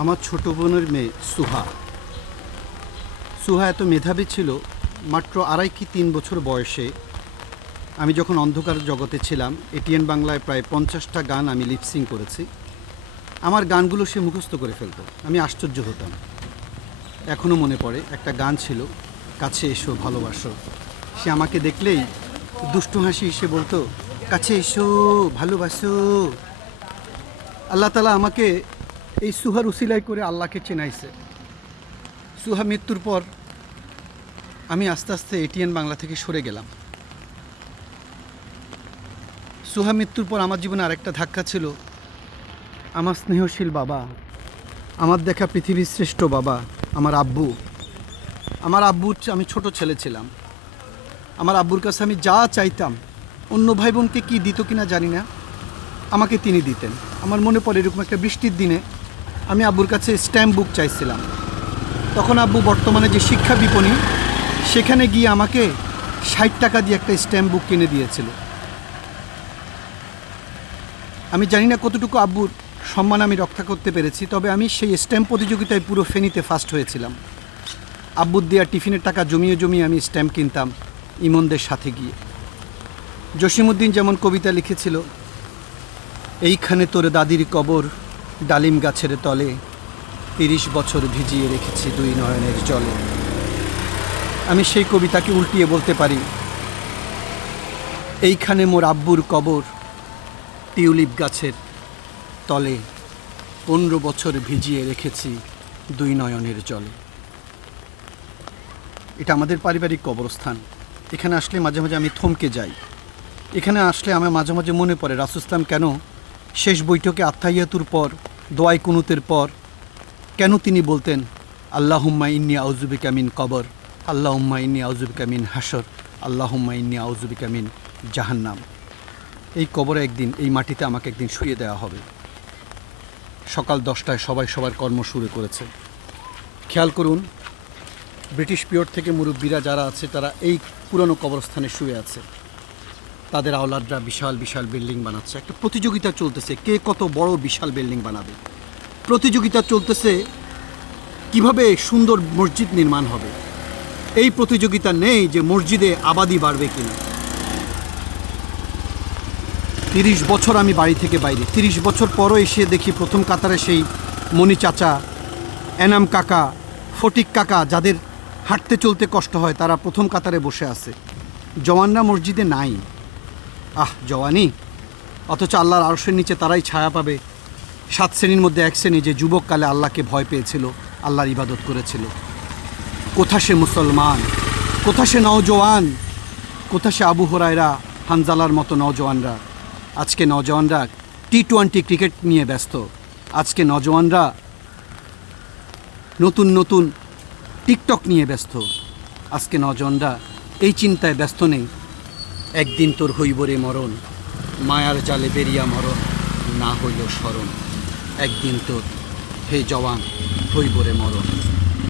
আমার ছোট বোনের মেয়ে সুহা। সুহা এত মেধাবী ছিল, মাত্র 2.5 কি 3 বছর বয়সে আমি যখন অন্ধকার জগতে ছিলাম, এটিএন বাংলায় প্রায় 50টা গান আমি লিপসিং করেছি। আমার গানগুলো সে মুখস্থ করে ফেলতো, আমি আশ্চর্য হতাম। এখনও মনে পড়ে একটা গান ছিল, কাছে এসো ভালোবাসো। সে আমাকে দেখলেই দুষ্টু হাসি সে বলতো, কাছে এসো ভালোবাসো। আল্লাহ তালা আমাকে এই সুহার উসিলাই করে আল্লাহকে চেনাইছে। সুহা মৃত্যুর পর আমি আস্তে আস্তে এটিএন বাংলা থেকে সরে গেলাম। সুহা মৃত্যুর পর আমার জীবনে আরেকটা ধাক্কা ছিল, আমার স্নেহশীল বাবা, আমার দেখা পৃথিবীর শ্রেষ্ঠ বাবা, আমার আব্বু। আমার আব্বুর আমি ছোট ছেলে ছিলাম। আমার আব্বুর কাছে আমি যা চাইতাম, অন্য ভাই বোনকে কী দিত কিনা জানি না, আমাকে তিনি দিতেন। আমার মনে পড়ে এরকম একটা বৃষ্টির দিনে আমি আব্বুর কাছে স্ট্যাম্প বুক চাইছিলাম। তখন আব্বু বর্তমানে যে শিক্ষা বিপণী, সেখানে গিয়ে আমাকে 60 টাকা দিয়ে একটা স্ট্যাম্প বুক কিনে দিয়েছিল। আমি জানি না কতটুকু আব্বুর সম্মান আমি রক্ষা করতে পেরেছি, তবে আমি সেই স্ট্যাম্প প্রতিযোগিতায় পুরো ফেনীতে ফার্স্ট হয়েছিলাম। আব্বুর দেওয়া টিফিনের টাকা জমিয়ে জমিয়ে আমি স্ট্যাম্প কিনতাম ইমনদের সাথে গিয়ে। জসিমউদ্দিন যেমন কবিতা লিখেছিল, এইখানে তোর দাদির কবর, ডালিম গাছের তলে, 30 বছর ভিজিয়ে রেখেছি 2 নয়নের জলে। আমি সেই কবিতাকে উল্টিয়ে বলতে পারি, এইখানে মোর আব্বুর কবর, টিউলিপ গাছের তলে, 15 বছর ভিজিয়ে রেখেছি 2 নয়নের জলে। এটা আমাদের পারিবারিক কবরস্থান। এখানে আসলে মাঝে মাঝে আমি থমকে যাই। এখানে আসলে আমার মাঝে মাঝে মনে পড়ে রাসূল ইসলাম কেন শেষ বৈঠকে আত্তাহিয়াতুর পর, দোয়াই কুনুতের পর কেন তিনি বলতেন, আল্লাহুম্মা ইন্নী আউযু বিকা মিন কবর, আল্লাহুম্মা ইন্নী আউযু বিকা মিন হাসর, আল্লাহুম্মা ইন্নী আউযু বিকা মিন জাহান্নাম। এই কবরে একদিন, এই মাটিতে আমাকে একদিন শুইয়ে দেওয়া হবে। সকাল 10টায় সবাই সবার কর্ম শুরু করেছে। খেয়াল করুন, ব্রিটিশ পিরিয়ড থেকে মুরব্বীরা যারা আছে তারা এই পুরনো কবরস্থানে শুয়ে আছে। তাদের আওলাদরা বিশাল বিশাল বিল্ডিং বানাচ্ছে। একটা প্রতিযোগিতা চলতেছে, কে কত বড় বিশাল বিল্ডিং বানাবে। প্রতিযোগিতা চলতেছে কিভাবে সুন্দর মসজিদ নির্মাণ হবে। এই প্রতিযোগিতা নেই যে মসজিদে আবাদি বাড়বে কিনা। 30 বছর আমি বাড়ি থেকে বাইরে, 30 বছর পরও এসে দেখি প্রথম কাতারে সেই মণি চাচা, এনাম কাকা, ফটিক কাকা, যাদের হাঁটতে চলতে কষ্ট হয়, তারা প্রথম কাতারে বসে আছে। জওয়ানরা মসজিদে নাই। জওয়ানি, অথচ আল্লাহর আরশের নিচে তারাই ছায়া পাবে। 7 শ্রেণীর মধ্যে 1 শ্রেণী, যে যুবককালে আল্লাহকে ভয় পেয়েছিল, আল্লাহর ইবাদত করেছিল। কোথা সে মুসলমান, কোথা সে নওজওয়ান, কোথা সে আবু হুরায়রা, হানজালার মতো নওজওয়ানরা। আজকে নওজওয়ানরা T20 ক্রিকেট নিয়ে ব্যস্ত। আজকে নওজওয়ানরা নতুন নতুন টিকটক নিয়ে ব্যস্ত। আজকে নওজওয়ানরা এই চিন্তায় ব্যস্ত নেই, একদিন তোর হইব রে মরণ, মায়ার জালে বেরিয়া মরণ, না হইল স্মরণ। একদিন তোর হে জওয়ান হইব রে মরণ।